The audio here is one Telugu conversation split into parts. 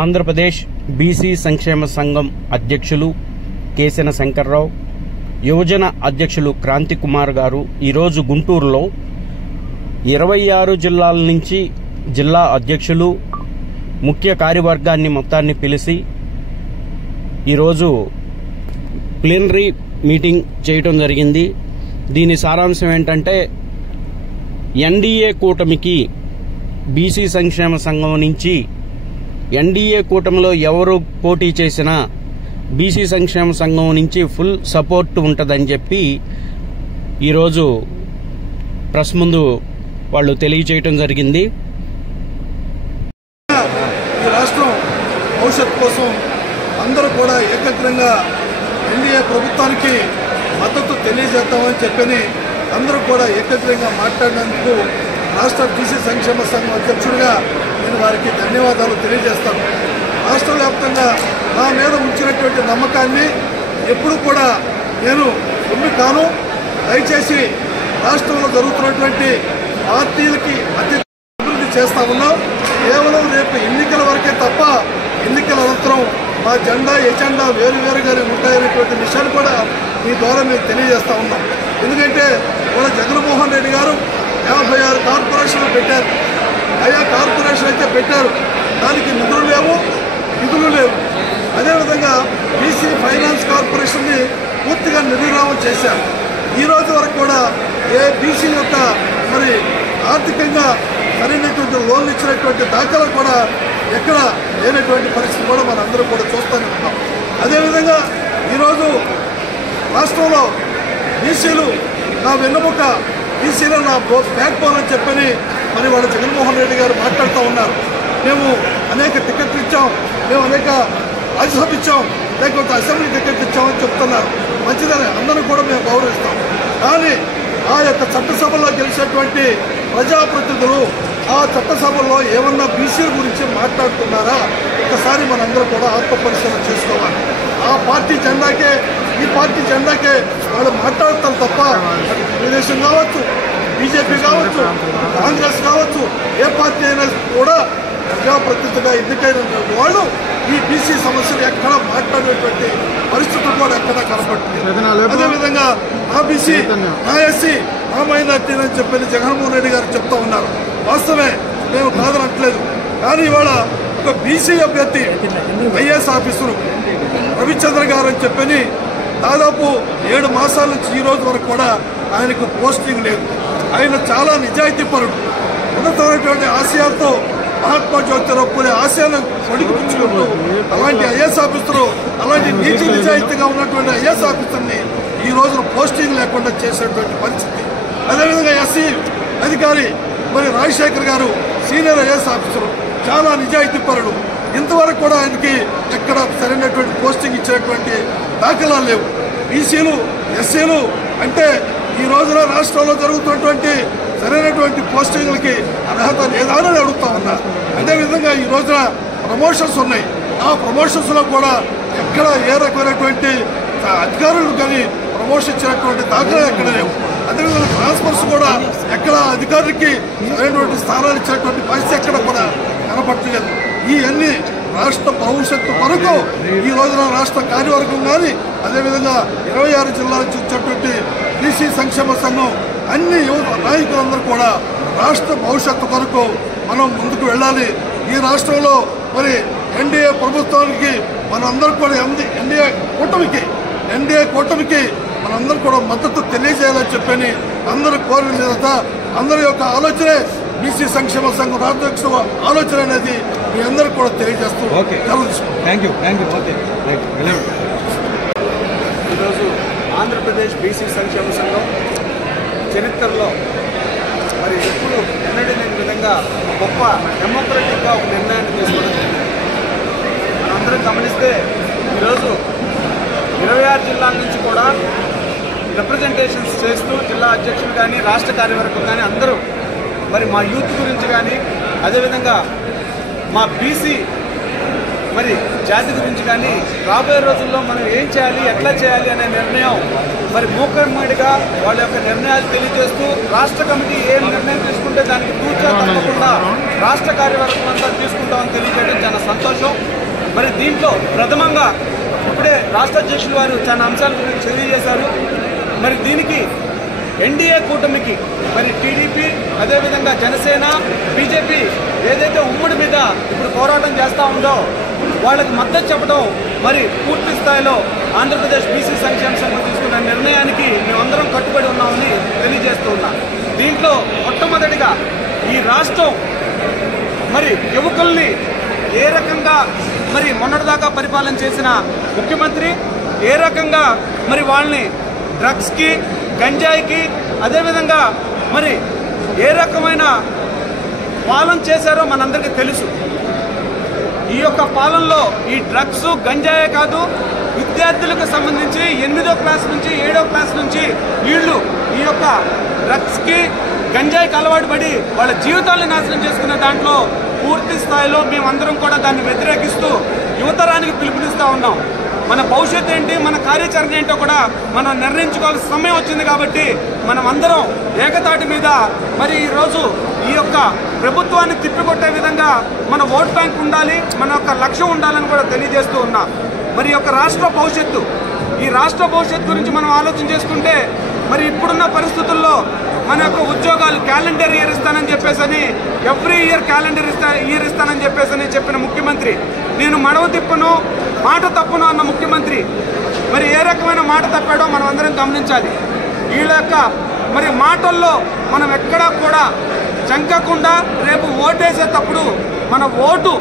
ఆంధ్రప్రదేశ్ బీసీ సంక్షేమ సంఘం అధ్యక్షులు కేసెన శంకర్రావు, యువజన అధ్యక్షులు క్రాంతి కుమార్ గారు ఈరోజు గుంటూరులో 26 జిల్లాల నుంచి జిల్లా అధ్యక్షులు ముఖ్య కార్యవర్గాన్ని మొత్తాన్ని పిలిచి ఈరోజు ప్లీనరీ మీటింగ్ చేయడం జరిగింది. దీని సారాంశం ఏంటంటే ఎన్డీఏ కూటమికి బీసీ సంక్షేమ సంఘం నుంచి ఎన్డీఏ కూటమిలో ఎవరు పోటీ చేసినా బీసీ సంక్షేమ సంఘం నుంచి ఫుల్ సపోర్ట్ ఉంటుందని చెప్పి ఈరోజు ప్రెస్ ముందు వాళ్ళు తెలియజేయటం జరిగింది. ఈ రాష్ట్రం భవిష్యత్తు కోసం అందరూ కూడా ఏకగ్రంగా ఎన్డీఏ ప్రభుత్వానికి మద్దతు తెలియజేద్దామని చెప్పని అందరూ కూడా ఏకగ్రంగా మాట్లాడినందుకు రాష్ట్ర బీసీ సంక్షేమ సంఘం అధ్యక్షుడిగా నేను వారికి ధన్యవాదాలు తెలియజేస్తాను. రాష్ట్ర వ్యాప్తంగా నా మీద ఉంచినటువంటి నమ్మకాన్ని ఎప్పుడు కూడా నేను ఒమ్మి కాను. దయచేసి రాష్ట్రంలో జరుగుతున్నటువంటి పార్టీలకి అభివృద్ధి చేస్తా ఉన్నాం. కేవలం రేపు ఎన్నికల వరకే తప్ప ఎన్నికల అనంతరం మా జెండా ఎజెండా వేరువేరుగానే ఉంటాయనేటువంటి విషయాన్ని కూడా మీ ద్వారా మేము తెలియజేస్తా ఉన్నాం. ఎందుకంటే ఇవాళ జగన్మోహన్ రెడ్డి గారు 56 కార్పొరేషన్లు పెట్టారు. అయ్యా కార్పొరేషన్ అయితే పెట్టారు, దానికి నిధులు లేవు, నిధులు లేవు. అదేవిధంగా బీసీ ఫైనాన్స్ కార్పొరేషన్ని పూర్తిగా నిర్విరామం చేశారు. ఈ రోజు వరకు కూడా ఏ బీసీ యొక్క మరి ఆర్థికంగా సరైనటువంటి లోన్లు ఇచ్చినటువంటి దాఖలు కూడా ఎక్కడ లేనటువంటి పరిస్థితి కూడా మనందరూ కూడా చూస్తూనే ఉన్నాం. అదేవిధంగా ఈరోజు రాష్ట్రంలో బీసీలు నా వెన్నుముక, బీసీలో నా బ్యాక్ బోన్ అని చెప్పని మరి వాళ్ళ జగన్మోహన్ రెడ్డి గారు మాట్లాడుతూ ఉన్నారు. మేము అనేక టికెట్లు ఇచ్చాం, మేము అనేక రాజ్యసభ ఇచ్చాం, లేకపోతే అసెంబ్లీ టికెట్లు ఇచ్చామని చెప్తున్నారు. మంచిదని అందరూ కూడా మేము గౌరవిస్తాం. కానీ ఆ యొక్క చట్టసభలో గెలిచేటువంటి ప్రజాప్రతినిధులు ఆ చట్టసభలో ఏమన్నా బీసీల గురించి మాట్లాడుతున్నారా ఒకసారి మనందరూ కూడా ఆత్మపరిశీలన చేసుకోవాలి. ఆ పార్టీ జెండాకే ఈ పార్టీ జెండాకే వాళ్ళు మాట్లాడతారు తప్ప తెలుగుదేశం కావచ్చు, బీజేపీ కావచ్చు, కాంగ్రెస్ కావచ్చు, ఏ పార్టీ అయినా కూడా ప్రజాప్రతినిధిగా ఎన్నికైనటువంటి వాళ్ళు ఈ బీసీ సమస్యలు ఎక్కడ మాట్లాడేటువంటి పరిస్థితులు కూడా ఎక్కడ కనపడుతుంది. అదేవిధంగా నా బీసీ, నా ఎస్సీ, నా మైనార్టీ అని చెప్పి జగన్మోహన్ రెడ్డి గారు చెప్తా ఉన్నారు. వాస్తవమే, మేము కాదనట్లేదు. కానీ ఇవాళ ఒక బీసీ అభ్యర్థి ఐఏఎస్ ఆఫీసరు రవిచంద్ర గారు అని చెప్పని దాదాపు 7 మాసాల నుంచి ఈ రోజు వరకు కూడా ఆయనకు పోస్టింగ్ లేదు. ఆయన చాలా నిజాయితీ పరుడు, ఉన్నతమైనటువంటి ఆశయాలతో మహాత్మా జ్యోతిరావు పూలే ఆశయాలను పొడిగిపుచ్చుకుంటూ అలాంటి ఐఏఎస్ ఆఫీసరు, అలాంటి నీతి నిజాయితీగా ఉన్నటువంటి ఐఏఎస్ ఆఫీసర్ని ఈ రోజున పోస్టింగ్ లేకుండా చేసేటువంటి పరిస్థితి. అదేవిధంగా ఎస్సీ అధికారి మరి రాజశేఖర్ గారు సీనియర్ ఐఏఎస్ ఆఫీసరు, చాలా నిజాయితీ పరుడు. ఇంతవరకు కూడా ఆయనకి ఎక్కడ సరైనటువంటి పోస్టింగ్ ఇచ్చినటువంటి దాఖలాలు లేవు. బీసీలు, ఎస్సీలు అంటే ఈ రోజున రాష్ట్రంలో జరుగుతున్నటువంటి సరైనటువంటి పోస్టింగ్లకి అర్హత లేదా అని అడుగుతా ఉన్నా. అదేవిధంగా ఈ రోజున ప్రమోషన్స్ ఉన్నాయి. ఆ ప్రమోషన్స్లో కూడా ఎక్కడ ఏ రకమైనటువంటి అధికారులు కానీ ప్రమోషన్ ఇచ్చినటువంటి దాఖలాలు ఎక్కడ లేవు. అదేవిధంగా ట్రాన్స్ఫర్స్ కూడా ఎక్కడ అధికారులకి సరైనటువంటి స్థానాలు ఇచ్చినటువంటి పరిస్థితి ఎక్కడ కూడా కనపడలేదు. ఇవన్నీ రాష్ట్ర భవిష్యత్తు వరకు ఈ రోజున రాష్ట్ర కార్యవర్గం కానీ అదేవిధంగా 26 జిల్లాల నుంచి వచ్చేటువంటి బీసీ సంక్షేమ సంఘం అన్ని యువత నాయకులందరూ కూడా రాష్ట్ర భవిష్యత్తు వరకు మనం ముందుకు వెళ్ళాలి. ఈ రాష్ట్రంలో మరి ఎన్డీఏ ప్రభుత్వానికి మనందరూ కూడా ఎన్డీఏ కూటమికి మనందరూ కూడా మద్దతు తెలియజేయాలని చెప్పని అందరూ కోరిన మీద అందరి యొక్క ఆలోచనే బీసీ సంక్షేమ సంఘం రాష్ట్ర ఆలోచన అనేది మీ అందరూ కూడా తెలియజేస్తూ ఈరోజు ఆంధ్రప్రదేశ్ బీసీ సంక్షేమ సంఘం చరిత్రలో మరి ఎప్పుడు ఎన్నడూ లేని విధంగా గొప్ప డెమోక్రటిక్గా ఒక నిర్ణయాన్ని తీసుకోవడం జరిగింది. మనందరం గమనిస్తే ఈరోజు 26 జిల్లాల నుంచి కూడా రిప్రజెంటేషన్స్ చేస్తూ జిల్లా అధ్యక్షులు కానీ రాష్ట్ర కార్యవర్గం కానీ అందరూ మరి మా యూత్ గురించి కానీ అదేవిధంగా మా బీసీ మరి జాతి గురించి కానీ రాబోయే రోజుల్లో మనం ఏం చేయాలి, ఎట్లా చేయాలి అనే నిర్ణయం మరి మూకమ్మడిగా వాళ్ళ యొక్క నిర్ణయాలు తెలియజేస్తూ రాష్ట్ర కమిటీ ఏం నిర్ణయం తీసుకుంటే దానికి తూచా తప్పకుండా రాష్ట్ర కార్యవర్గం అంతా తీసుకుంటామని తెలియజేయడం చాలా సంతోషం. మరి దీంట్లో ప్రథమంగా ఇప్పుడే రాష్ట్ర అధ్యక్షులు వారు చాలా అంశాల గురించి తెలియజేశారు. మరి దీనికి ఎన్డీఏ కూటమికి మరి టీడీపీ అదేవిధంగా జనసేన బీజేపీ ఏదైతే ఉమ్మడి మీద ఇప్పుడు పోరాటం చేస్తూ ఉందో వాళ్ళకి మద్దతు చెప్పడం మరి పూర్తి స్థాయిలో ఆంధ్రప్రదేశ్ బీసీ సంక్షేమ సంఘం తీసుకున్న నిర్ణయానికి మేమందరం కట్టుబడి ఉన్నామని తెలియజేస్తూ ఉన్నాం. దీంట్లో మొట్టమొదటిగా ఈ రాష్ట్రం మరి యువకుల్ని ఏ రకంగా మరి మొన్నటిదాకా పరిపాలన చేసిన ముఖ్యమంత్రి ఏ రకంగా మరి వాళ్ళని డ్రగ్స్కి గంజాయికి అదేవిధంగా మరి ఏ రకమైన పాలన చేశారో మనందరికీ తెలుసు. ఈ యొక్క పాలనలో ఈ డ్రగ్స్ గంజాయే కాదు, విద్యార్థులకు సంబంధించి 8వ క్లాస్ నుంచి 7వ క్లాస్ నుంచి వీళ్ళు ఈ యొక్క డ్రగ్స్కి గంజాయికి అలవాటు పడి వాళ్ళ జీవితాలను నాశనం చేసుకునే దాంట్లో పూర్తి స్థాయిలో మేమందరం కూడా దాన్ని వ్యతిరేకిస్తూ యువతరానికి పిలుపునిస్తూ ఉన్నాం. మన భవిష్యత్తు ఏంటి, మన కార్యాచరణ ఏంటో కూడా మనం నిర్ణయించుకోవాల్సిన సమయం వచ్చింది. కాబట్టి మనం అందరం ఏకతాటి మీద మరి ఈరోజు ఈ యొక్క ప్రభుత్వాన్ని తిప్పికొట్టే విధంగా మన ఓట్ బ్యాంక్ ఉండాలి, మన యొక్క లక్ష్యం ఉండాలని కూడా తెలియజేస్తూ ఉన్నా. మరి యొక్క రాష్ట్ర భవిష్యత్తు, ఈ రాష్ట్ర భవిష్యత్తు గురించి మనం ఆలోచన చేసుకుంటే మరి ఇప్పుడున్న పరిస్థితుల్లో మన యొక్క ఉద్యోగాలు క్యాలెండర్ ఇయర్ ఇస్తానని చెప్పేసి ఎవ్రీ ఇయర్ క్యాలెండర్ ఇయర్ ఇస్తానని చెప్పేసి చెప్పిన ముఖ్యమంత్రి, నేను మడవ తిప్పను మాట తప్పును అన్న ముఖ్యమంత్రి మరి ఏ రకమైన మాట తప్పాడో మనం అందరం గమనించాలి. వీళ్ళ యొక్క మరి మాటల్లో మనం ఎక్కడా కూడా చంకకుండా రేపు ఓటేసేటప్పుడు మన ఓటు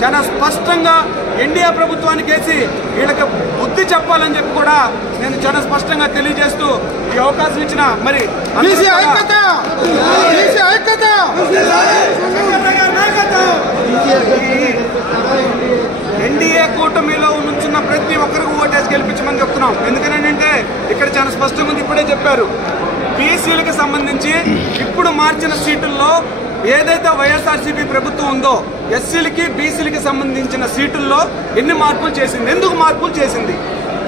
చాలా స్పష్టంగా ఎన్డీఏ ప్రభుత్వానికి వేసి వీళ్ళకి బుద్ధి చెప్పాలని చెప్పి కూడా నేను చాలా స్పష్టంగా తెలియజేస్తూ ఈ అవకాశం ఇచ్చిన మరి ఎన్డీఏ కూటమిలో నుంచున్న ప్రతి ఒక్కరికి ఓటేసి గెలిపించమని చెప్తున్నాం. ఎందుకనంటే ఇక్కడ చాలా స్పష్టంగా ఉంది, ఇప్పుడే చెప్పారు. బీసీలకు సంబంధించి ఇప్పుడు మార్చిన సీటుల్లో ఏదైతే వైఎస్ఆర్సీపీ ప్రభుత్వం ఉందో ఎస్సీలకి బీసీలకి సంబంధించిన సీటుల్లో ఎన్ని మార్పులు చేసింది, ఎందుకు మార్పులు చేసింది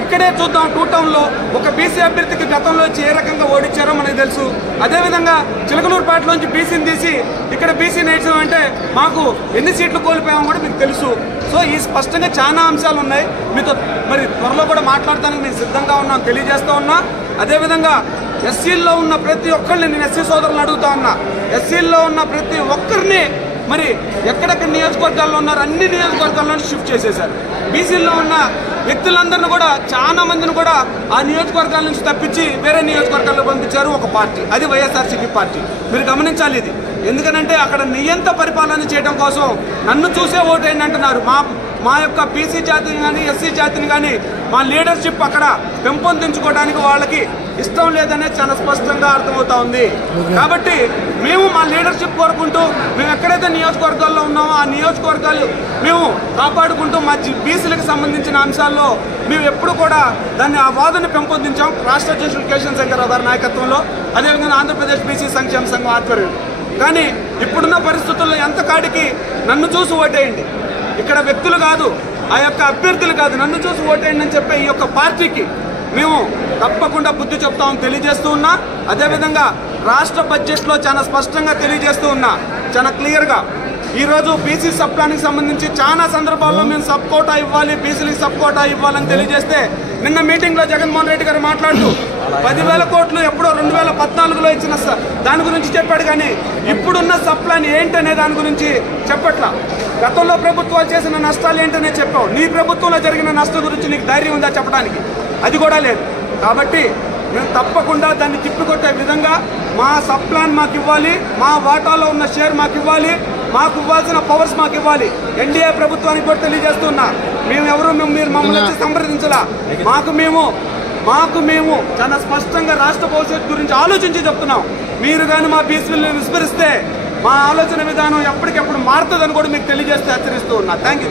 ఇక్కడే చూద్దాం. 2 టౌన్లో ఒక బీసీ అభ్యర్థికి గతంలో వచ్చి ఏ రకంగా ఓడించారో మనకు తెలుసు. అదేవిధంగా చిలకలూరుపేటలోంచి బీసీని తీసి ఇక్కడ బీసీ నేర్చడం అంటే మాకు ఎన్ని సీట్లు కోల్పోయామో కూడా మీకు తెలుసు. సో ఈ స్పష్టంగా చాలా అంశాలు ఉన్నాయి. మీతో మరి త్వరలో కూడా మాట్లాడటానికి మేము సిద్ధంగా ఉన్నాం, తెలియజేస్తూ ఉన్నా. అదేవిధంగా ఎస్సీల్లో ఉన్న ప్రతి ఒక్కరిని నేను ఎస్సీ సోదరులను అడుగుతా ఉన్నా, ఎస్సీల్లో ఉన్న ప్రతి ఒక్కరిని మరి ఎక్కడెక్కడ నియోజకవర్గాల్లో ఉన్నారు అన్ని నియోజకవర్గాల్లో షిఫ్ట్ చేసేశారు. బీసీల్లో ఉన్న వ్యక్తులందరినీ కూడా చాలా మందిని కూడా ఆ నియోజకవర్గాల నుంచి తప్పించి వేరే నియోజకవర్గాల్లో పంపించారు ఒక పార్టీ, అది వైఎస్ఆర్సీపీ పార్టీ. మీరు గమనించాలి ఇది. ఎందుకనంటే అక్కడ నియంత పరిపాలన చేయడం కోసం నన్ను చూసే ఓటేయండి అంటున్నారు. మా యొక్క బీసీ జాతిని కానీ ఎస్సీ జాతిని కానీ మా లీడర్షిప్ అక్కడ పెంపొందించుకోవడానికి వాళ్ళకి ఇష్టం లేదనే చాలా స్పష్టంగా అర్థమవుతా ఉంది. కాబట్టి మేము మా లీడర్షిప్ కోరుకుంటూ మేము ఎక్కడైతే నియోజకవర్గాల్లో ఉన్నామో ఆ నియోజకవర్గాలు మేము కాపాడుకుంటూ మా బీసీలకు సంబంధించిన అంశాల్లో మేము ఎప్పుడు కూడా దాన్ని ఆ వాదన పెంపొందించాం. రాష్ట్ర అధ్యక్షులు కేశవ శంకర్రావు గారి నాయకత్వంలో, అదేవిధంగా ఆంధ్రప్రదేశ్ బీసీ సంక్షేమ సంఘం ఆధ్వర్యం. కానీ ఇప్పుడున్న పరిస్థితుల్లో ఎంత కాడికి నన్ను చూసి ఓటేయండి, ఇక్కడ వ్యక్తులు కాదు, ఆ యొక్క అభ్యర్థులు కాదు, నన్ను చూసి ఓటేయండి అని చెప్పే ఈ యొక్క పార్టీకి మేము తప్పకుండా బుద్ధి చెప్తామని తెలియజేస్తూ ఉన్నా. అదేవిధంగా రాష్ట్ర బడ్జెట్లో చాలా స్పష్టంగా తెలియజేస్తూ ఉన్నా, చాలా క్లియర్గా. ఈరోజు బీసీ సబ్ ప్లాన్కి సంబంధించి చాలా సందర్భాల్లో మేము సబ్ కోటా ఇవ్వాలి, బీసీలకు సబ్ కోటా ఇవ్వాలని తెలియజేస్తే నిన్న మీటింగ్లో జగన్మోహన్ రెడ్డి గారు మాట్లాడుతూ 10,000 కోట్లు ఎప్పుడో 2014లో ఇచ్చిన దాని గురించి చెప్పాడు. కానీ ఇప్పుడున్న సబ్ ప్లాన్ ఏంటనే దాని గురించి చెప్పట్లా. గతంలో ప్రభుత్వాలు చేసిన నష్టాలు ఏంటనే చెప్పావు. నీ ప్రభుత్వంలో జరిగిన నష్టం గురించి నీకు ధైర్యం ఉందా చెప్పడానికి? అది కూడా లేదు. కాబట్టి మేము తప్పకుండా దాన్ని తిప్పికొట్టే విధంగా మా సబ్ ప్లాన్ మాకు ఇవ్వాలి, మా వాటాలో ఉన్న షేర్ మాకు ఇవ్వాలి, మాకు ఇవ్వాల్సిన పవర్స్ మాకు ఇవ్వాలి. ఎన్డీఏ ప్రభుత్వానికి కూడా తెలియజేస్తున్నా, మీరు మమ్మల్ని వచ్చి సంప్రదించలా. మాకు మేము చాలా స్పష్టంగా రాష్ట్ర భవిష్యత్తు గురించి ఆలోచించి చెప్తున్నాం. మీరు కానీ మా బీసీలను విస్మరిస్తే మా ఆలోచన విధానం ఎప్పటికెప్పుడు మారుతుందని కూడా మీకు తెలియజేస్తూ హెచ్చరిస్తూ ఉన్నా. Thank you.